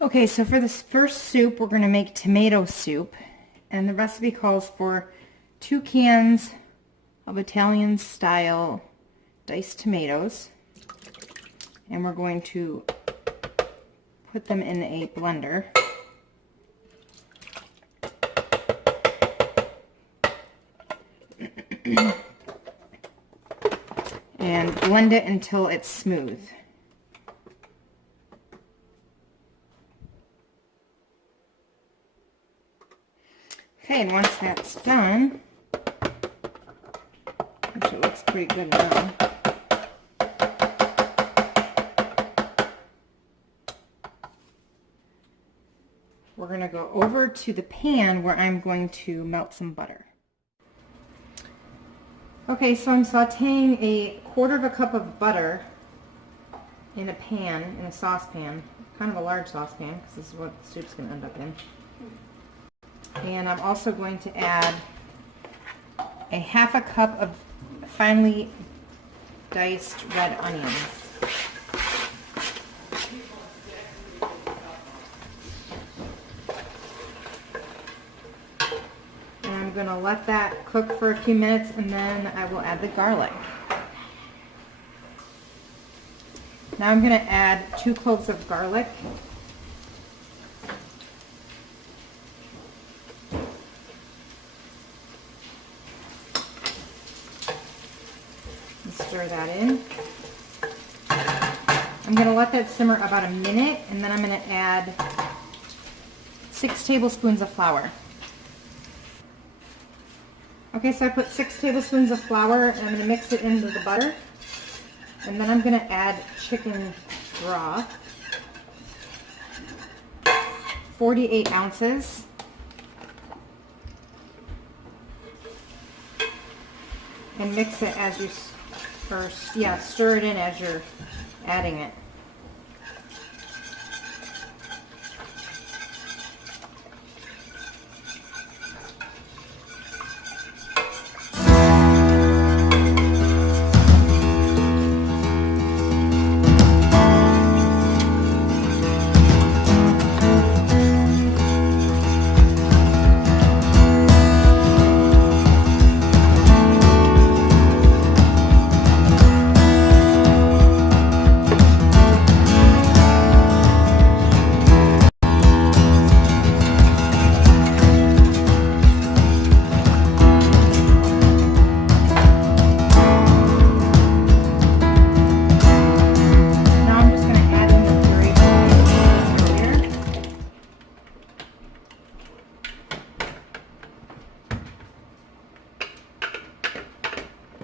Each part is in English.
Okay, so for this first soup, we're going to make tomato soup. And the recipe calls for 2 cans of Italian style diced tomatoes. And we're going to put them in a blender. And blend it until it's smooth. Okay, and once that's done, which it looks pretty good now, we're going to go over to the pan where I'm going to melt some butter. Okay, so I'm sauteing a 1/4 cup of butter in a pan, in a saucepan, kind of a large saucepan because this is what the soup's going to end up in. And I'm also going to add a 1/2 cup of finely diced red onions. And I'm going to let that cook for a few minutes, and then I will add the garlic. Now I'm going to add 2 cloves of garlic. Stir that in. I'm going to let that simmer about a minute, and then I'm going to add 6 tablespoons of flour. Okay, so I put 6 tablespoons of flour, and I'm going to mix it into the butter. And then I'm going to add chicken broth, 48 ounces. And mix it as you stir it in as you're adding it.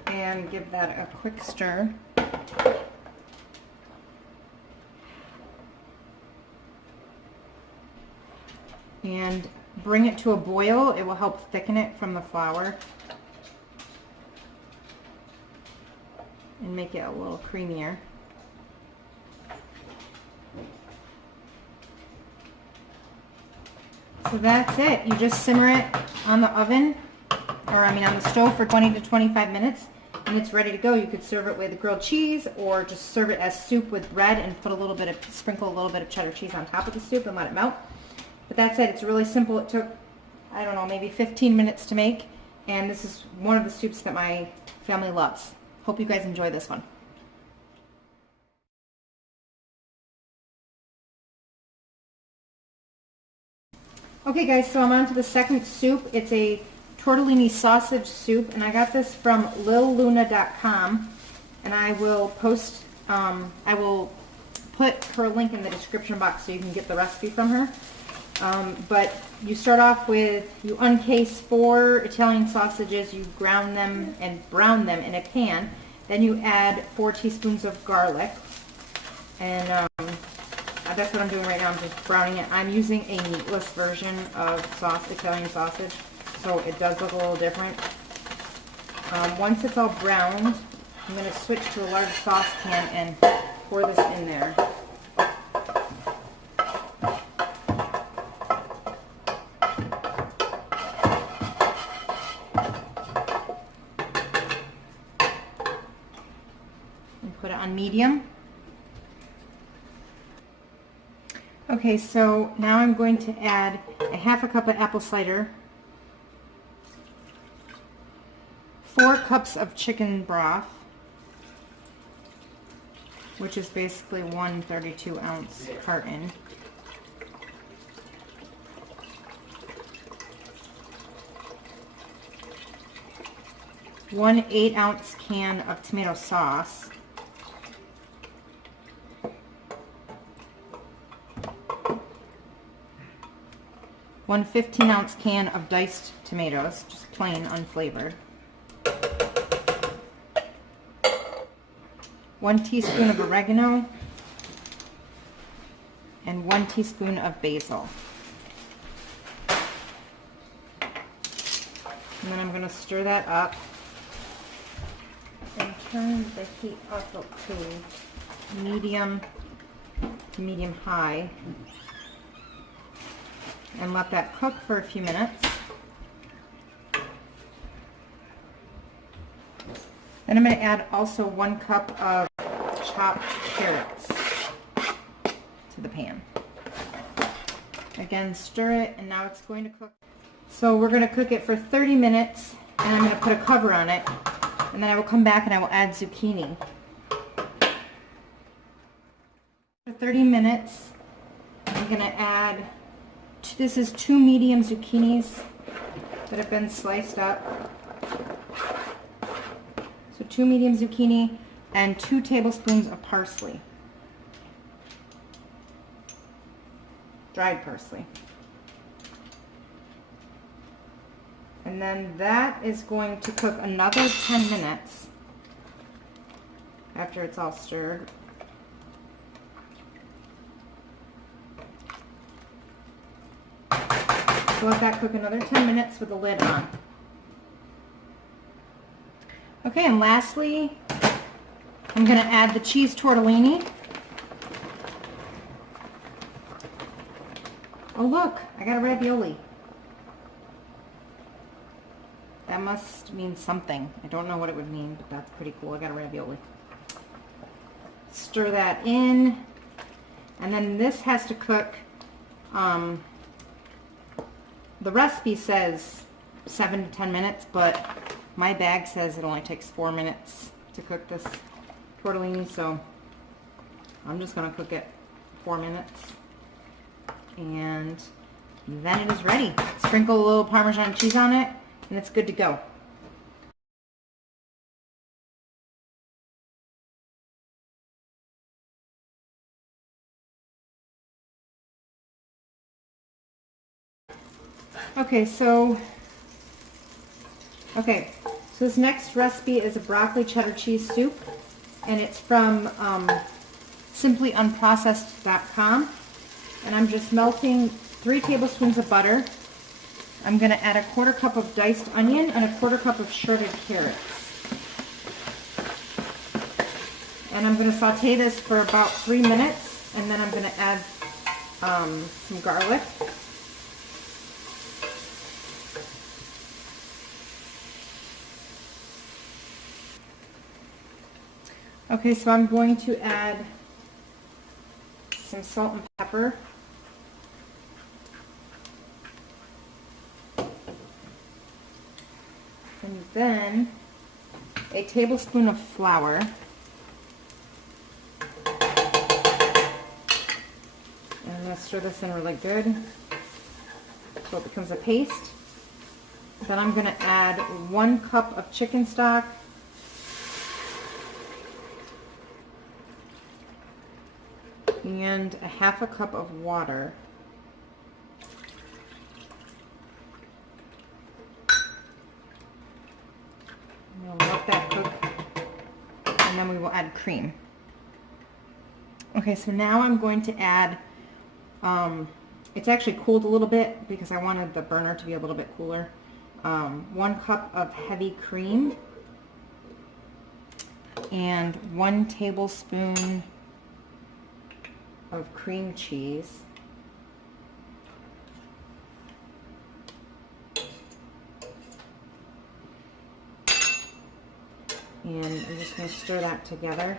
And give that a quick stir. And bring it to a boil. It will help thicken it from the flour and make it a little creamier. So that's it. You just simmer it on the oven, or on the stove for 20 to 25 minutes. And it's ready to go. You could serve it with grilled cheese, or just serve it as soup with bread and sprinkle a little bit of cheddar cheese on top of the soup and let it melt. But that's it. It's really simple. It took, I don't know, maybe 15 minutes to make, and this is one of the soups that my family loves. Hope you guys enjoy this one. Okay guys, so I'm on to the second soup. It's a tortellini sausage soup, and I got this from lilluna.com, and I will put her link in the description box so you can get the recipe from her. But you start off with, you uncase 4 Italian sausages, you ground them and brown them in a pan, then you add 4 teaspoons of garlic, and that's what I'm doing right now. I'm just browning it. I'm using a meatless version of Italian sausage, so it does look a little different. Once it's all browned, I'm going to switch to a large saucepan and pour this in there. And put it on medium. Okay, so now I'm going to add a half a cup of apple cider, 4 cups of chicken broth, which is basically 1 32-ounce carton, one 8-ounce can of tomato sauce, 1 15-ounce can of diced tomatoes, just plain unflavored, 1 teaspoon of oregano, and 1 teaspoon of basil. And then I'm going to stir that up and turn the heat up to medium high and let that cook for a few minutes. Then I'm going to add also 1 cup of chopped carrots to the pan. Again, stir it, and now it's going to cook. So we're going to cook it for 30 minutes, and I'm going to put a cover on it, and then I will come back and I will add zucchini. For 30 minutes, I'm going to add, this is 2 medium zucchinis that have been sliced up. So 2 medium zucchini and 2 tablespoons of parsley, dried parsley. And then that is going to cook another 10 minutes after it's all stirred. So let that cook another 10 minutes with the lid on. Okay, and lastly, I'm going to add the cheese tortellini. Oh look, I got a ravioli. That must mean something. I don't know what it would mean, but that's pretty cool. I got a ravioli. Stir that in, and then this has to cook. The recipe says 7 to 10 minutes, but my bag says it only takes 4 minutes to cook this tortellini, so I'm just going to cook it 4 minutes. And then it is ready. Sprinkle a little Parmesan cheese on it, and it's good to go. Okay, so this next recipe is a broccoli cheddar cheese soup, and it's from simplyunprocessed.com. And I'm just melting 3 tablespoons of butter. I'm going to add a 1/4 cup of diced onion and a 1/4 cup of shredded carrots. And I'm going to saute this for about 3 minutes, and then I'm going to add some garlic. Okay, so I'm going to add some salt and pepper. And then a tablespoon of flour. And I'm going to stir this in really good so it becomes a paste. Then I'm going to add 1 cup of chicken stock, and a 1/2 cup of water. We'll let that cook, and then we will add cream. Okay, so now I'm going to add, it's actually cooled a little bit because I wanted the burner to be a little bit cooler. 1 cup of heavy cream and 1 tablespoon of cream cheese. And I'm just going to stir that together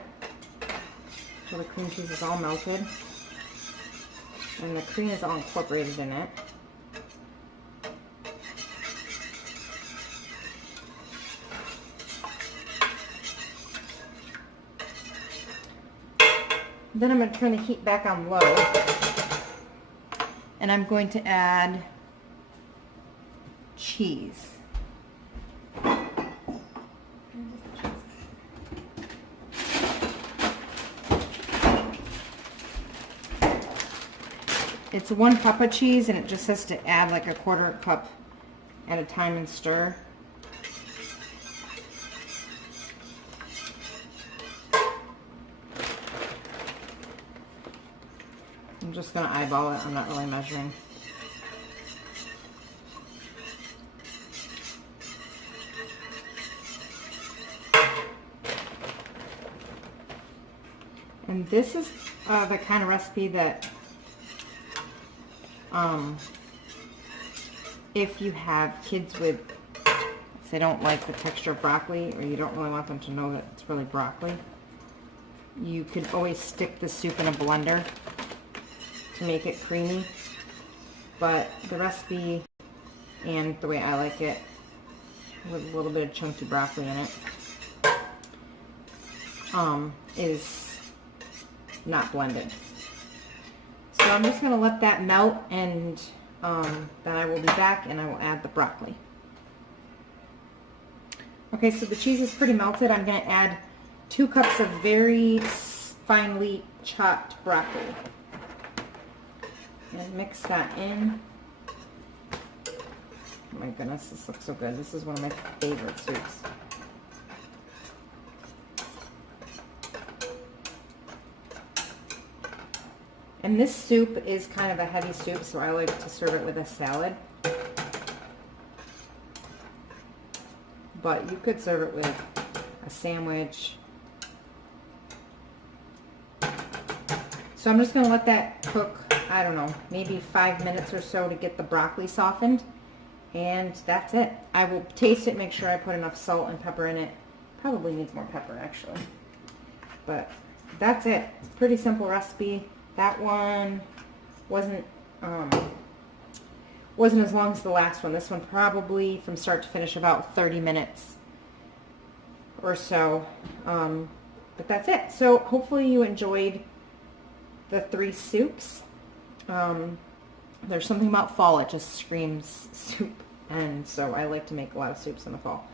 so the cream cheese is all melted. And the cream is all incorporated in it. Then I'm going to turn the heat back on low. And I'm going to add cheese. It's 1 cup of cheese, and it just has to add like a 1/4 cup at a time and stir. I'm just going to eyeball it. I'm not really measuring. And this is the kind of recipe that if you have kids with, if they don't like the texture of broccoli, or you don't really want them to know that it's really broccoli, you could always stick the soup in a blender to make it creamy. But the recipe and the way I like it, with a little bit of chunky broccoli in it, is not blended. So I'm just going to let that melt, and then I will be back and I will add the broccoli. Okay, so the cheese is pretty melted. I'm going to add 2 cups of very finely chopped broccoli. And mix that in. Oh my goodness, this looks so good. This is one of my favorite soups. And this soup is kind of a heavy soup, so I like to serve it with a salad. But you could serve it with a sandwich. So I'm just going to let that cook, I don't know, maybe 5 minutes or so to get the broccoli softened. And that's it. I will taste it, make sure I put enough salt and pepper in it. Probably needs more pepper, actually. But that's it. Pretty simple recipe. That one wasn't as long as the last one. This one probably from start to finish about 30 minutes or so. But that's it. So hopefully you enjoyed the 3 soups. There's something about fall, it just screams soup. And so I like to make a lot of soups in the fall.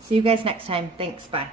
See you guys next time. Thanks. Bye.